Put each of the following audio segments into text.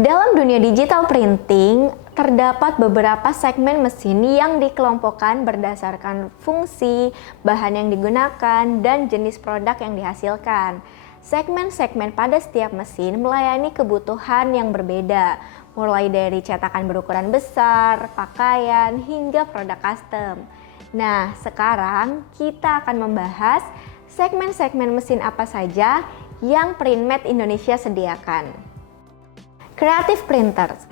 Dalam dunia digital printing, terdapat beberapa segmen mesin yang dikelompokkan berdasarkan fungsi, bahan yang digunakan, dan jenis produk yang dihasilkan. Segmen-segmen pada setiap mesin melayani kebutuhan yang berbeda, mulai dari cetakan berukuran besar, pakaian, hingga produk custom. Nah, sekarang kita akan membahas segmen-segmen mesin apa saja yang Printmate Indonesia sediakan. Creative Printers.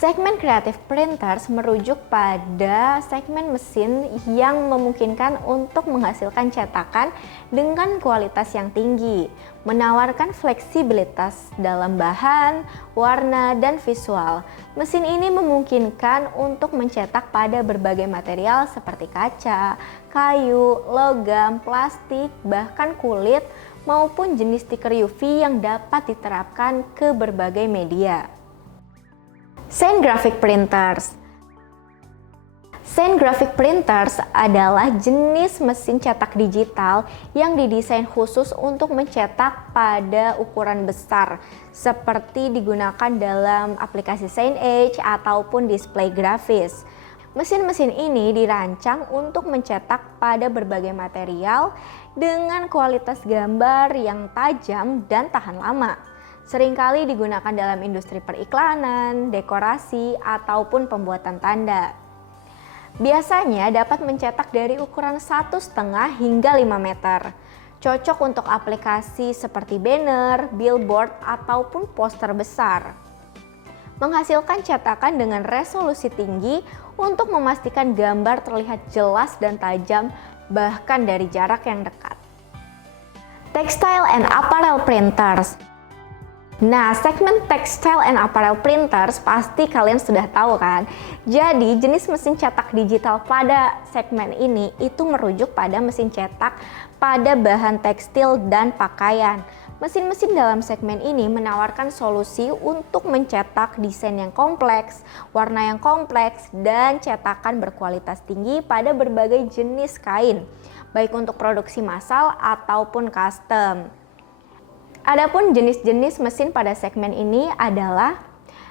Segmen Creative Printers merujuk pada segmen mesin yang memungkinkan untuk menghasilkan cetakan dengan kualitas yang tinggi, menawarkan fleksibilitas dalam bahan, warna, dan visual. Mesin ini memungkinkan untuk mencetak pada berbagai material seperti kaca, kayu, logam, plastik, bahkan kulit, maupun jenis stiker UV yang dapat diterapkan ke berbagai media. Scene Graphic Printers. Scene Graphic Printers adalah jenis mesin cetak digital yang didesain khusus untuk mencetak pada ukuran besar, seperti digunakan dalam aplikasi signage ataupun display grafis. Mesin-mesin ini dirancang untuk mencetak pada berbagai material dengan kualitas gambar yang tajam dan tahan lama. Seringkali digunakan dalam industri periklanan, dekorasi, ataupun pembuatan tanda. Biasanya dapat mencetak dari ukuran 1,5 hingga 5 meter. Cocok untuk aplikasi seperti banner, billboard, ataupun poster besar. Menghasilkan cetakan dengan resolusi tinggi untuk memastikan gambar terlihat jelas dan tajam bahkan dari jarak yang dekat. Textile and Apparel Printers. Nah, segmen Textile and Apparel Printers pasti kalian sudah tahu kan? Jadi, jenis mesin cetak digital pada segmen ini itu merujuk pada mesin cetak pada bahan tekstil dan pakaian. Mesin-mesin dalam segmen ini menawarkan solusi untuk mencetak desain yang kompleks, warna yang kompleks, dan cetakan berkualitas tinggi pada berbagai jenis kain, baik untuk produksi massal ataupun custom. Adapun jenis-jenis mesin pada segmen ini adalah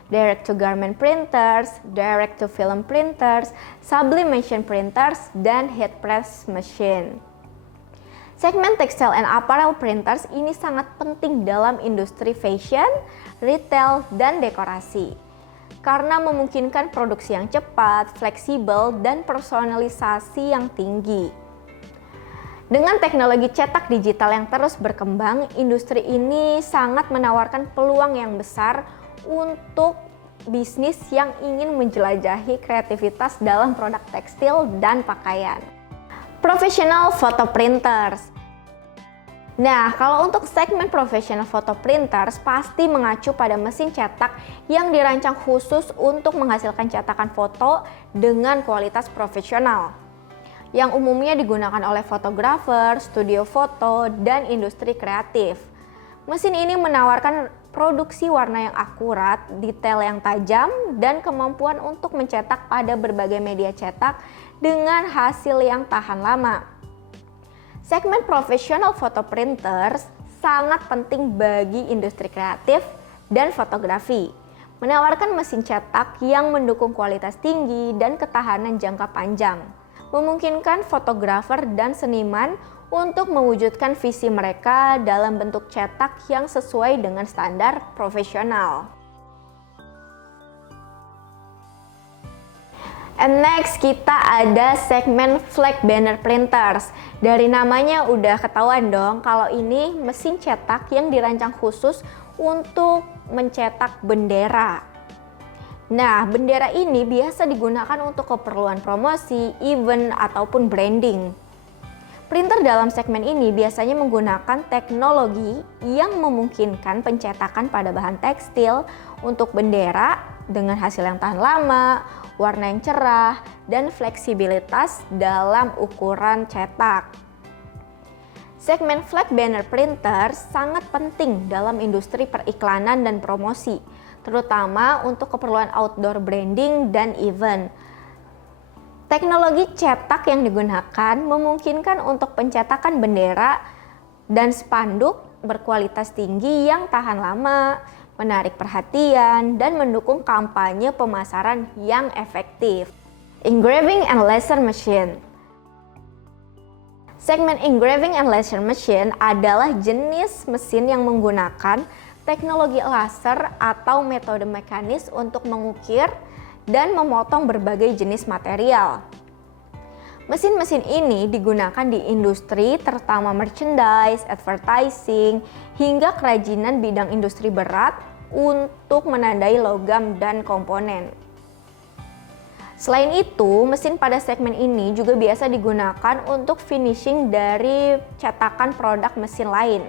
direct to garment printers, direct to film printers, sublimation printers, dan heat press machine. Segmen Textile and Apparel Printers ini sangat penting dalam industri fashion, retail, dan dekorasi karena memungkinkan produksi yang cepat, fleksibel, dan personalisasi yang tinggi. Dengan teknologi cetak digital yang terus berkembang, industri ini sangat menawarkan peluang yang besar untuk bisnis yang ingin menjelajahi kreativitas dalam produk tekstil dan pakaian. Professional Photo Printers. Nah, kalau untuk segmen Professional Photo Printers pasti mengacu pada mesin cetak yang dirancang khusus untuk menghasilkan cetakan foto dengan kualitas profesional, yang umumnya digunakan oleh fotografer, studio foto, dan industri kreatif. Mesin ini menawarkan produksi warna yang akurat, detail yang tajam, dan kemampuan untuk mencetak pada berbagai media cetak dengan hasil yang tahan lama. Segmen Professional Photo Printers sangat penting bagi industri kreatif dan fotografi, menawarkan mesin cetak yang mendukung kualitas tinggi dan ketahanan jangka panjang, memungkinkan fotografer dan seniman untuk mewujudkan visi mereka dalam bentuk cetak yang sesuai dengan standar profesional. And next kita ada segmen Flag Banner Printers. Dari namanya udah ketahuan dong kalau ini mesin cetak yang dirancang khusus untuk mencetak bendera. Nah, bendera ini biasa digunakan untuk keperluan promosi, event, ataupun branding. Printer dalam segmen ini biasanya menggunakan teknologi yang memungkinkan pencetakan pada bahan tekstil untuk bendera dengan hasil yang tahan lama, warna yang cerah, dan fleksibilitas dalam ukuran cetak. Segmen Flag Banner Printer sangat penting dalam industri periklanan dan promosi, terutama untuk keperluan outdoor branding dan event. Teknologi cetak yang digunakan memungkinkan untuk pencetakan bendera dan spanduk berkualitas tinggi yang tahan lama, menarik perhatian, dan mendukung kampanye pemasaran yang efektif. Engraving and laser machine. Segmen engraving and laser machine adalah jenis mesin yang menggunakan teknologi laser atau metode mekanis untuk mengukir dan memotong berbagai jenis material. Mesin-mesin ini digunakan di industri terutama merchandise, advertising, hingga kerajinan bidang industri berat untuk menandai logam dan komponen. Selain itu, mesin pada segmen ini juga biasa digunakan untuk finishing dari cetakan produk mesin lain.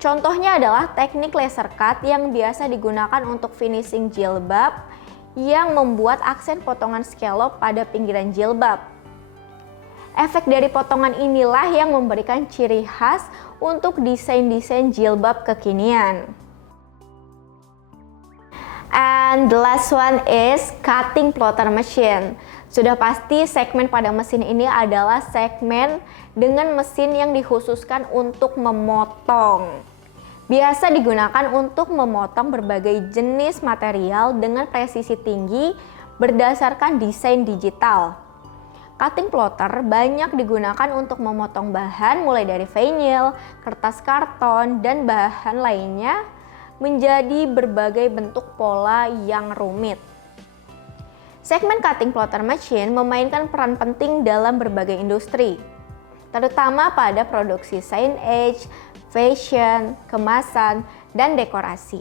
Contohnya adalah teknik laser cut yang biasa digunakan untuk finishing jilbab yang membuat aksen potongan scallop pada pinggiran jilbab. Efek dari potongan inilah yang memberikan ciri khas untuk desain-desain jilbab kekinian. And the last one is cutting plotter machine. Sudah pasti segmen pada mesin ini adalah segmen dengan mesin yang dikhususkan untuk memotong. Biasa digunakan untuk memotong berbagai jenis material dengan presisi tinggi berdasarkan desain digital. Cutting plotter banyak digunakan untuk memotong bahan mulai dari vinyl, kertas karton, dan bahan lainnya menjadi berbagai bentuk pola yang rumit. Segmen cutting plotter machine memainkan peran penting dalam berbagai industri, terutama pada produksi signage, fashion, kemasan, dan dekorasi.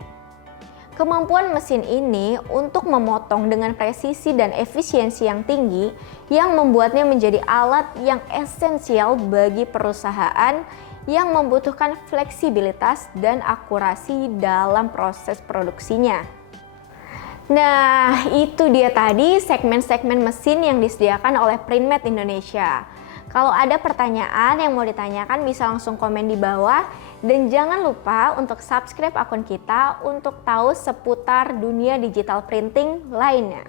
Kemampuan mesin ini untuk memotong dengan presisi dan efisiensi yang tinggi yang membuatnya menjadi alat yang esensial bagi perusahaan yang membutuhkan fleksibilitas dan akurasi dalam proses produksinya. Nah, itu dia tadi segmen-segmen mesin yang disediakan oleh Printmed Indonesia. Kalau ada pertanyaan yang mau ditanyakan bisa langsung komen di bawah. Dan jangan lupa untuk subscribe akun kita untuk tahu seputar dunia digital printing lainnya.